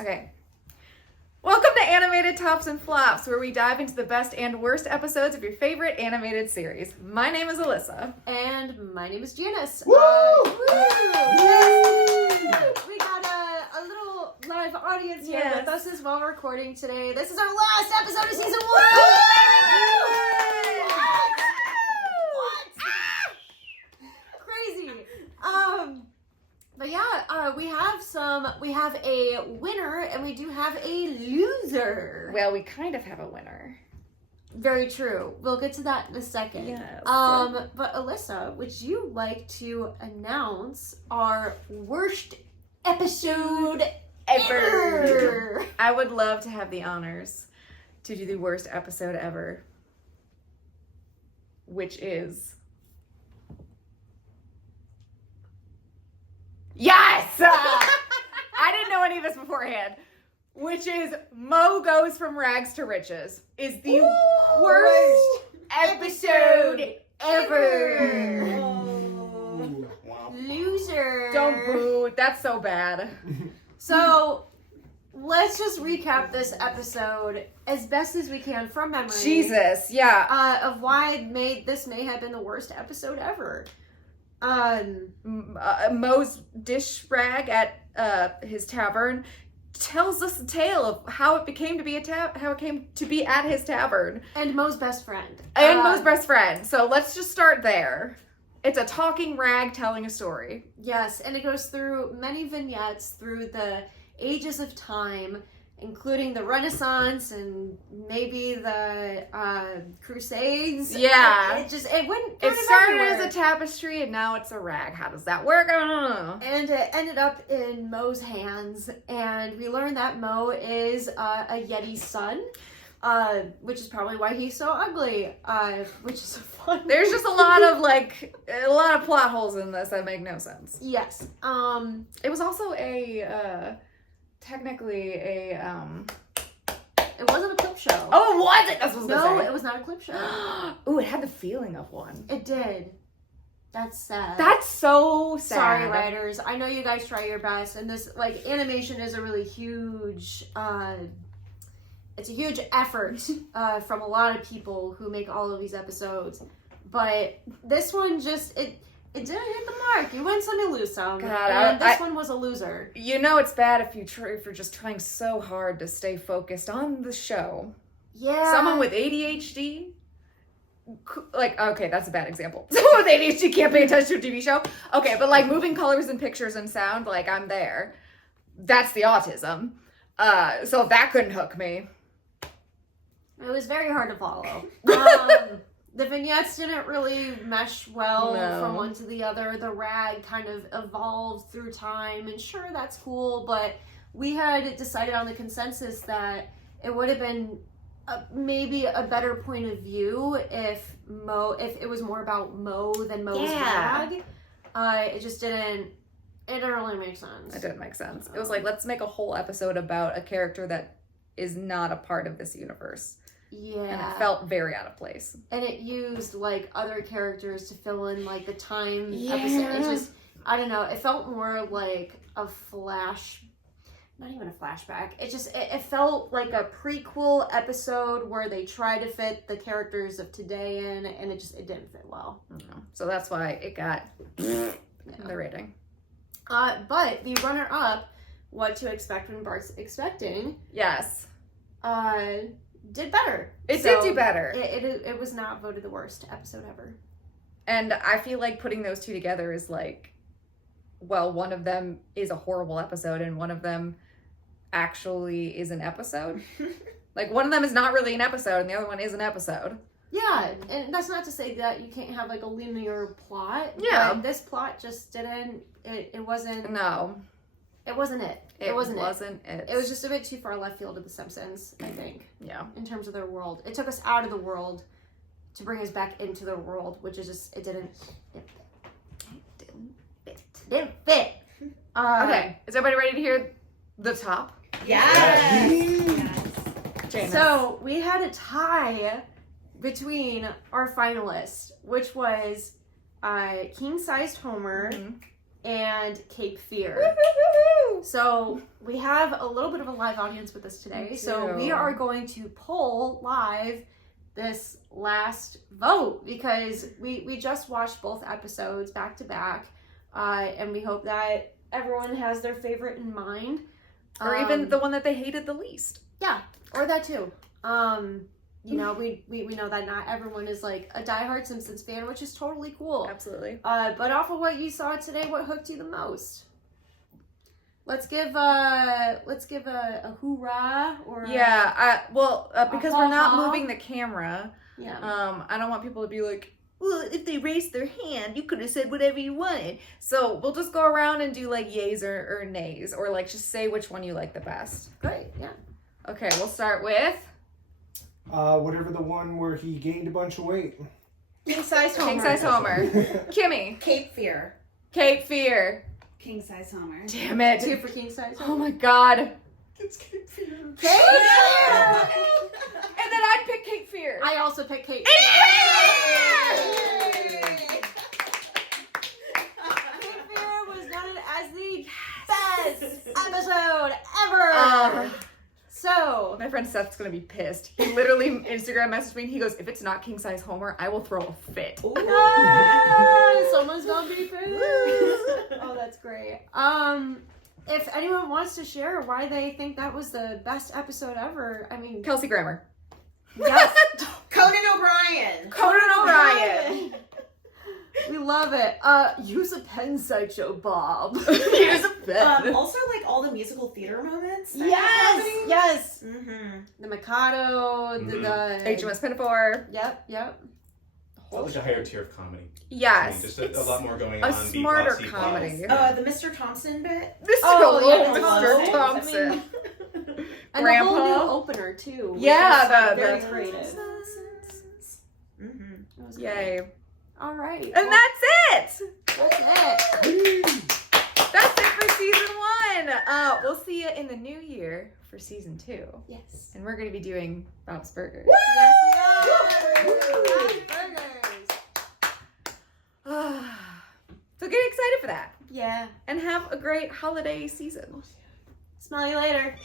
Okay. Welcome to Animated Tops and Flops, where we dive into the best and worst episodes of your favorite animated series. My name is Alyssa. And my name is Janice. Woo! Yes. We got a little live audience here with us as well recording today. This is our last episode of season 1! What? Crazy. But yeah, we have a winner and we do have a loser. Well, we kind of have a winner. Very true. We'll get to that in a second. Yes. But Alyssa, would you like to announce our worst episode ever? I would love to have the honors to do the worst episode ever, which is... Yes! I didn't know any of this beforehand. Which is Mo Goes From Rags to Riches. Is the worst episode ever. Wow. Loser. Don't boo. That's so bad. So, let's just recap this episode as best as we can from memory. Jesus, yeah. Of why this may have been the worst episode ever. Mo's dish rag at his tavern tells us the tale of how it came to be at his tavern. And Mo's best friend. Mo's best friend. So let's just start there. It's a talking rag telling a story. Yes, and it goes through many vignettes through the ages of time, including the Renaissance and maybe the Crusades. Yeah. It went. It started as a tapestry and now it's a rag. How does that work? I don't know. And it ended up in Mo's hands, and we learned that Mo is a Yeti's son, which is probably why he's so ugly. Which is fun. There's just a lot of plot holes in this that make no sense. Yes. It was also technically it wasn't a clip show. Oh, was it? That's what I was gonna No, say. it was not a clip show. Ooh, it had the feeling of one. It did. That's sad. That's so sad. Sorry, writers. I know you guys try your best, and this animation is a really huge. It's a huge effort from a lot of people who make all of these episodes, but this one it didn't hit the mark. You win some, you lose some. God, and this one was a loser. You know it's bad if you're just trying so hard to stay focused on the show. Yeah. Someone with ADHD, okay, that's a bad example. Someone with ADHD can't pay attention to a TV show. Okay, but moving colors and pictures and sound, I'm there. That's the autism. So that couldn't hook me. It was very hard to follow. The vignettes didn't really mesh well from one to the other. The rag kind of evolved through time, and sure, that's cool, but we had decided on the consensus that it would have been maybe a better point of view if it was more about Mo than Mo's rag. It just didn't really make sense. It didn't make sense. It was let's make a whole episode about a character that is not a part of this universe. Yeah. And it felt very out of place. And it used like other characters to fill in like the time Yeah. episode. It just, I don't know, it felt more like a not even a flashback. It felt like a prequel episode where they try to fit the characters of today in, and it didn't fit well. So that's why it got the rating. But the runner-up, What to Expect When Bart's Expecting, Yes. did better. It did do better. It was not voted the worst episode ever. And I feel like putting those two together is one of them is a horrible episode and one of them actually is an episode. One of them is not really an episode and the other one is an episode. Yeah, and that's not to say that you can't have a linear plot. Yeah. But this plot just didn't, it wasn't. No. It wasn't it. It wasn't it. It was just a bit too far left field of The Simpsons, I think. Yeah. In terms of their world. It took us out of the world to bring us back into their world, which is just, it didn't fit. Okay, is everybody ready to hear the top? Yes. Janice. So, we had a tie between our finalists, which was King-Sized Homer and Cape Fear. So we have a little bit of a live audience with us today. So we are going to poll live this last vote because we just watched both episodes back to back, and we hope that everyone has their favorite in mind, or even the one that they hated the least. Yeah, or that too. You know, we know that not everyone is like a diehard Simpsons fan, which is totally cool. Absolutely. But off of what you saw today, what hooked you the most? Let's give a hoorah or because we're not moving the camera. Yeah. I don't want people to be like, well, if they raised their hand, you could have said whatever you wanted. So we'll just go around and do like yays or nays, or like just say which one you like the best. Great. Yeah. Okay, we'll start with whatever the one where he gained a bunch of weight. King size Homer. King size Homer. Kimmy. Cape Fear. Cape Fear. King size Homer. Damn it. 2 for king size Homer. Oh my god. It's Cape Fear. And then I'd pick Cape Fear. I also picked Kate. Cape Fear was noted as the best episode ever. So my friend Seth's gonna be pissed. He literally Instagram messaged me and he goes, if it's not king size Homer, I will throw a fit. someone's gonna be pissed. Oh, that's great. If anyone wants to share why they think that was the best episode ever, I mean, Kelsey Grammer. yes, Conan O'Brien. Conan O'Brien. We love it. Use a pen, Sideshow Bob. Use a pen. Also, like all the musical theater moments. that Yes, happened. yes. Mm-hmm. The Mikado, the HMS Pinafore. Yep. Felt like a higher tier of comedy. Yes. I mean, just a lot more going a on. smarter B+, C+. comedy. The Mr. Thompson bit. Mr. Thompson. Thompson. And Grandpa. the whole new opener too. which Yeah, was very the creative. Mm-hmm. That was great. Yay. All right. And well, that's it. that's it. That's it for season 1. We'll see you in the new year for season 2. Yes. And we're going to be doing Bob's Burgers. Yes, we are. Burgers. So get excited for that. Yeah. And have a great holiday season. Smell you later.